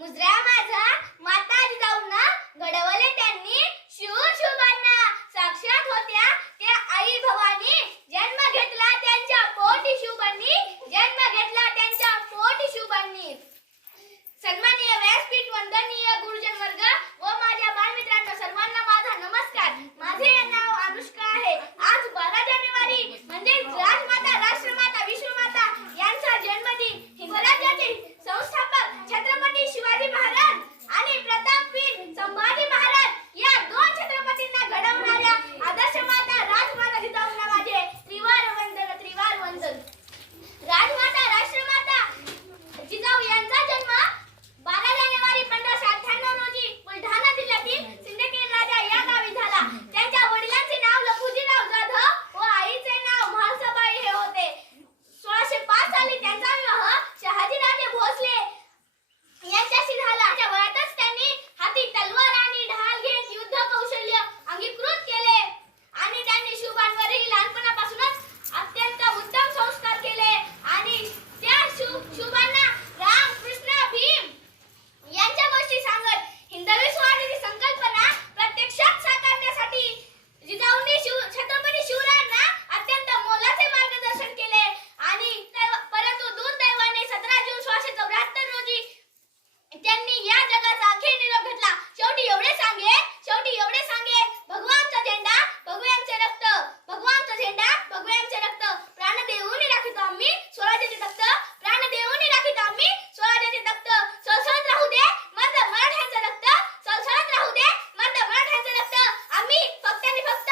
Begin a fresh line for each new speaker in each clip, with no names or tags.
मुजरा रंगाचा अखेर निरोप घेतला. शेवटी एवढे सांगे शेवटी एवढे सांगे. भगवा झेंडा भगवे रक्त भगवानचा झेंडा भगवे रक्त. प्राण देऊन राखितो आम्ही स्वराज्याचे तख्त. प्राण देऊन राखीतो आम्ही स्वराज्याचे तख्त. सळसळत राहू दे मर्द मराठ्यांचं रक्त. सळसळत राहू दे मर्द मराठ्यांचं रक्त. आम्ही फक्त आणि फक्त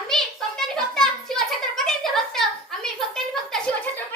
आम्ही फक्त आणि फक्त शिवछत्रपतींचे भक्त. आम्ही फक्त आणि फक्त शिवछत्रपती